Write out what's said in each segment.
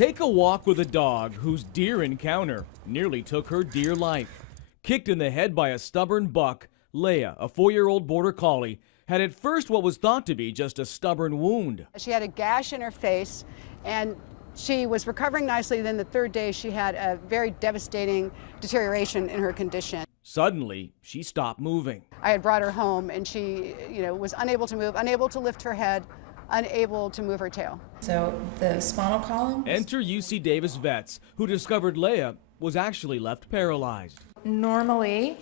Take a walk with a dog whose deer encounter nearly took her dear life. Kicked in the head by a stubborn buck, Leia, a 4-year-old Border Collie, had at first what was thought to be just a stubborn wound. She had a gash in her face, and she was recovering nicely. Then the third day, she had a very devastating deterioration in her condition. Suddenly, she stopped moving. I had brought her home, and she, was unable to move, unable to lift her head, unable to move her tail. So the spinal column? Enter UC Davis vets, who discovered Leia was actually left paralyzed. Normally,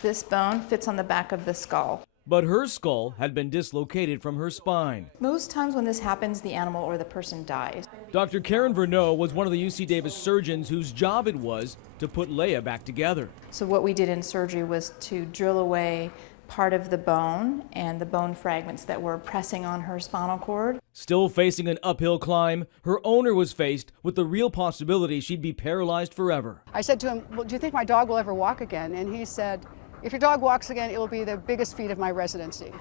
this bone fits on the back of the skull. But her skull had been dislocated from her spine. Most times when this happens, the animal or the person dies. Dr. Karen Verneau was one of the UC Davis surgeons whose job it was to put Leia back together. So what we did in surgery was to drill away part of the bone and the bone fragments that were pressing on her spinal cord. Still facing an uphill climb, her owner was faced with the real possibility she'd be paralyzed forever. I said to him, "Well, do you think my dog will ever walk again?" And he said, "If your dog walks again, it will be the biggest feat of my residency,"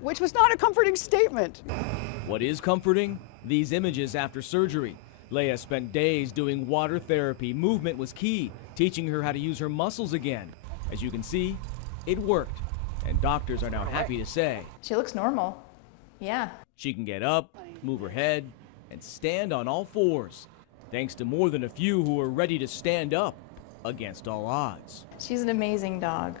which was not a comforting statement. What is comforting? These images after surgery. Leia spent days doing water therapy. Movement was key, teaching her how to use her muscles again. As you can see, it worked, and doctors are now happy to say She looks normal. Yeah. she can get up, move her head, and stand on all fours, thanks to more than a few who are ready to stand up against all odds. She's an amazing dog.